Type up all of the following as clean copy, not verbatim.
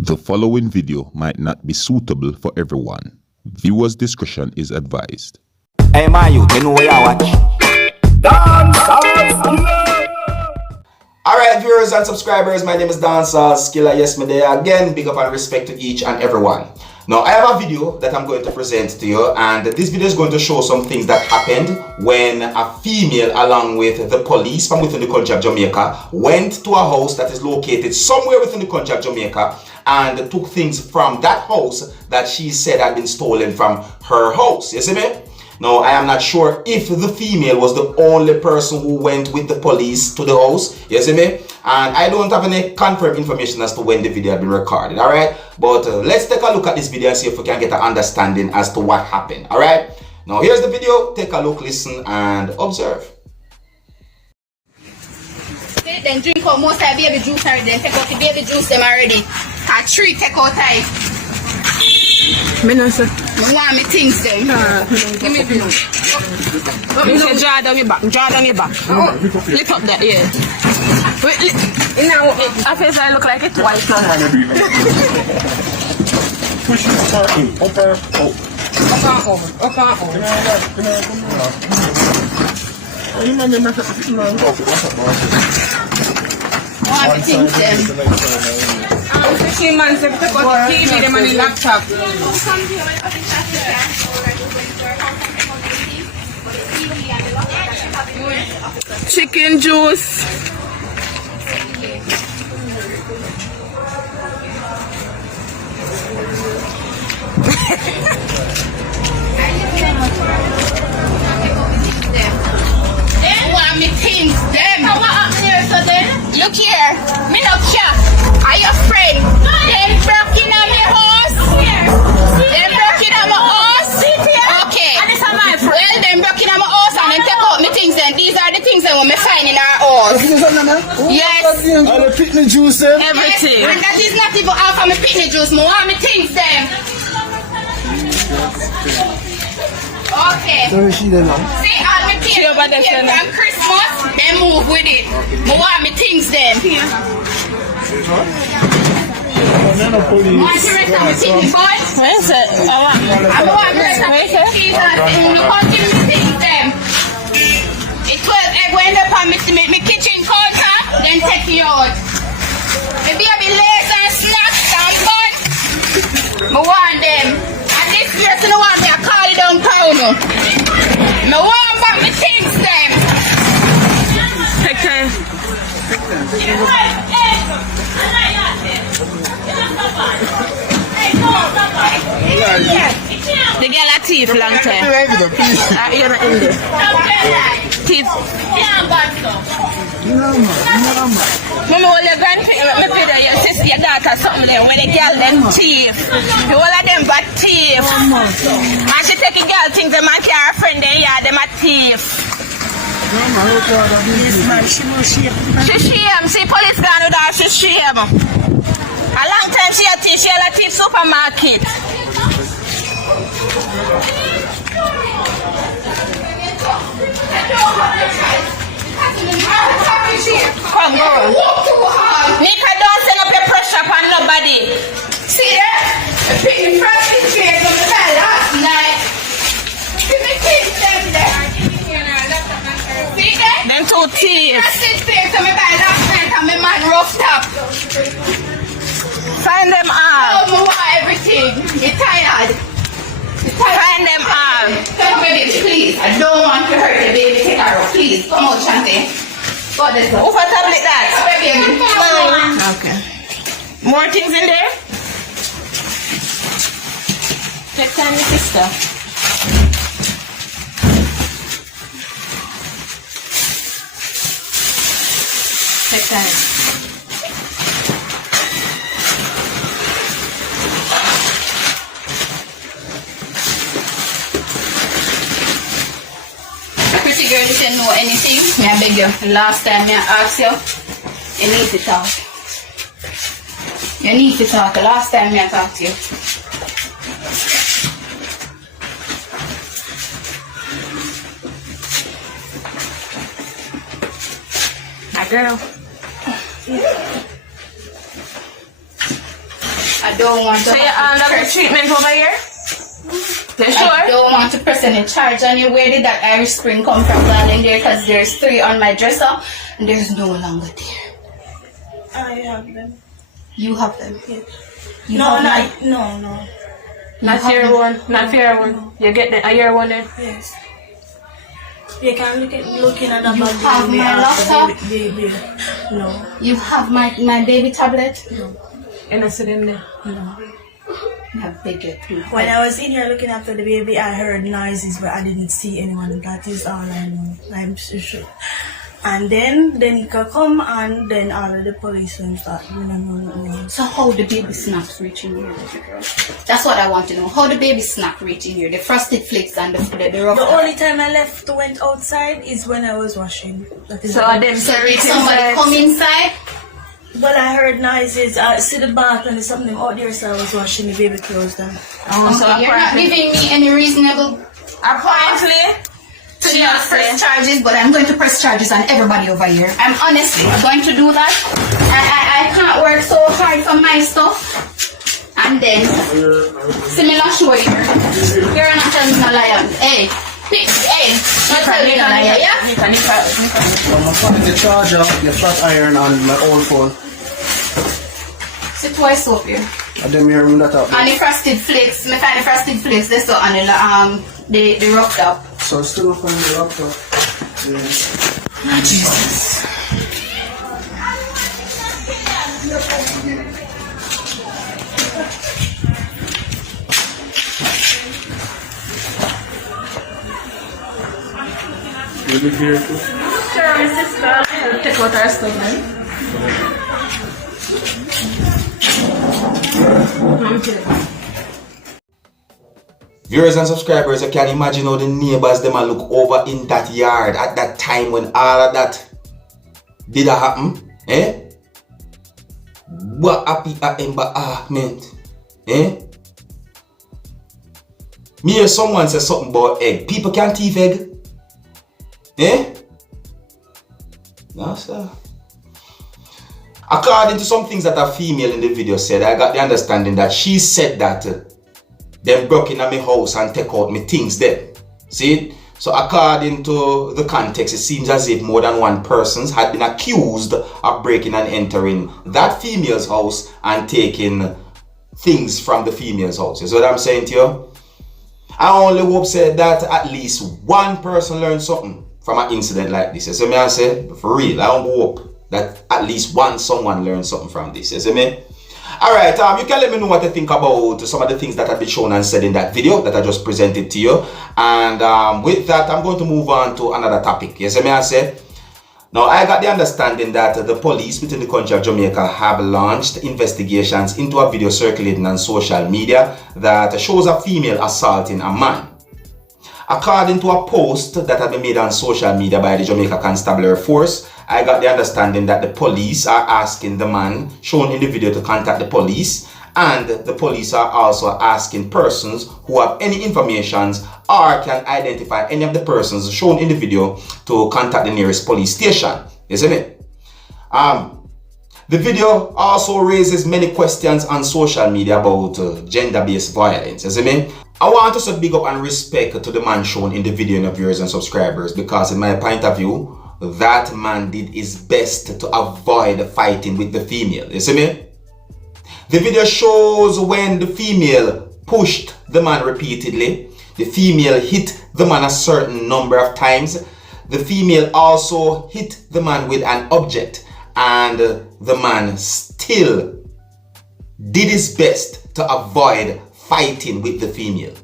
The following video might not be suitable for everyone. Viewers' discretion is advised. Hey man, you know where I watch? Dancehall skilla. Alright viewers and subscribers, my name is Dancehall skilla. Yes, me there again. Big up and respect to each and everyone. Now I have a video that I'm going to present to you, and this video is going to show some things that happened when a female along with the police from within the country of Jamaica went to a house that is located somewhere within the country of Jamaica and took things from that house that she said had been stolen from her house. You see me? Now, I am not sure if the female was the only person who went with the police to the house. You see me? And I don't have any confirmed information as to when the video had been recorded. Alright? But let's take a look at this video and see if we can get an understanding as to what happened. Alright? Now, here's the video. Take a look, listen, and observe. Then drink out most of the baby juice already. Then take out the baby juice them already. A tree take out time. Me no sir. I want me things them. Give me blue. You say draw down your back. Draw down your back. Lift up that, yeah. Wait, you know, I face I look like it white. Push it up and over. Up and over. Up and over. I want me things them. She man said to go to TV, them on the laptop. Chicken juice. Then want me things them. What happened here so then? Look here. Me no care. Are you afraid? Them broke in on my house. Them broke in on my house. Okay. And this is my friend. Well, them broke in on my house and them take out me things and these are the things that we find in our house. Yes. And the picnic juice, eh? Everything. And that is not even half of my picnic juice. I want me things them. Okay. See all my kids from Christmas, they move with it. I want me things them. Want to rest of my things, boys? Where is it? I want the rest of my things and you continue to things them. It was egg when up on my kitchen counter, then take you out. Maybe I be lace and snacks and fun. I want them. And this person want me to call it down pound. I want back my things them. take time. The girl a thief long time. You're not in there. Thief. Remember all your grandparents, your sister, your daughter, something there. When the girl them thief. The whole of them but thief. And she take a girl things them and carry her friend there, yeah, them a thief. She shame. See police gone with her, she shame. A long time she a thief supermarket. Come go. Nika, don't send up your pressure upon nobody. See that? I picked the front of the chair from the bed last night. Give me things them there. See that? Them two thieves. I sit there to my bed last night and my man roughed up. Find them all. I want everything. You're tired. Find them all. Come with it, please. I don't want to hurt the baby. Take her off, please. Come on, Shanti. Got this one. Who for tablet that? Okay. More things in there? Take time, your sister. Take time. Pretty girl, you didn't know anything. May I beg you? Last time I asked you, you need to talk. You need to talk. Last time I talked to you. A girl. I don't want to. So you're under treatment over here? You sure? I don't want to press any charge on you. Where did that Irish Spring come from, darling? There, because there's 3 on my dresser, and there's no longer there. I have them. You have them. Yes. You No, have no. Not Not your one. Not your one. You get the your one there? Yes. You can looking at the You have my laptop? Baby. No. You have my baby tablet? No. You don't see them there? No. I beg you too. When I was in here looking after the baby, I heard noises, but I didn't see anyone. That is all I know. I'm so sure. And then he could come, and then all of the policemen start doing no. So how the baby snacks reaching here, little girl? That's what I want to know. How the baby snack reaching here? The frosted flakes and the rough. The only time I went outside is when I was washing. That is So did somebody come inside? Well, I heard noises. I see the bath and there's something out there, so I was washing the baby clothes then. So you're not giving me any reasonable Apparently. to not press charges, but I'm going to press charges on everybody over here. I'm honestly going to do that. I can't work so hard for my stuff. And then, similar show here. You're not telling me no liar. Hey, not telling me no liar, yeah? I'm find the charger, the flat iron, and my old phone. Sit twice up here. And then you room that up. And the frosted flakes, me find the frosted flakes, they saw on the roughed up. So still up on the laptop. Yeah. Oh, Jesus. You'll be here too. Sure, my sister. I'll take out our stuff then. Viewers and subscribers, you can imagine how the neighbors them a look over in that yard at that time when all of that did happen. Eh? What happy embarrassment? Eh? Me hear someone say something about egg. People can't thief egg. Eh? No, sir. According to some things that a female in the video said, I got the understanding that she said that them broke in my house and take out my things there. See? So according to the context, it seems as if more than one person had been accused of breaking and entering that female's house and taking things from the female's house. You see what I'm saying to you? I only hope say that at least one person learned something from an incident like this. You see me? I say, for real, I only hope that at least someone learned something from this. You see me? Alright, you can let me know what you think about some of the things that have been shown and said in that video that I just presented to you. And with that, I'm going to move on to another topic. You see me? I say, now I got the understanding that the police within the country of Jamaica have launched investigations into a video circulating on social media that shows a female assaulting a man. According to a post that had been made on social media by the Jamaica Constabulary Force, I got the understanding that the police are asking the man shown in the video to contact the police, and the police are also asking persons who have any information or can identify any of the persons shown in the video to contact the nearest police station, isn't it? The video also raises many questions on social media about gender-based violence, isn't it? I want to say big up and respect to the man shown in the video, and viewers and subscribers, because in my point of view, that man did his best to avoid fighting with the female, you see me? The video shows when the female pushed the man repeatedly. The female hit the man a certain number of times. The female also hit the man with an object, and the man still did his best to avoid fighting with the female.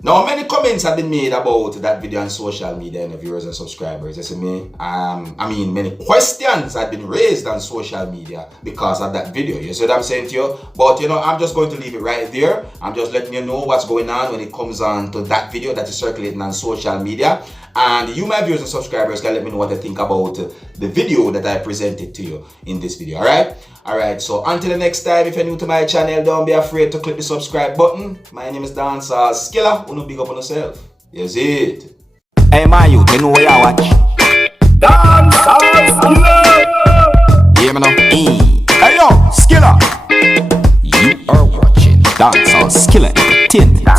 Now, many comments have been made about that video on social media, and viewers and subscribers. You see me? I mean, many questions have been raised on social media because of that video. You see what I'm saying to you? But, you know, I'm just going to leave it right there. I'm just letting you know what's going on when it comes on to that video that is circulating on social media. And you, my viewers and subscribers, can let me know what you think about the video that I presented to you in this video, alright? Alright, so until the next time, if you're new to my channel, don't be afraid to click the subscribe button. My name is Dancehall Skilla. Uno big up on yourself. Yes, it. Hey, my youth, you know where you watch? Dancehall Skilla. Hear me now? Hey, yo, Skilla. You are Dancehall, skilla, entertainment.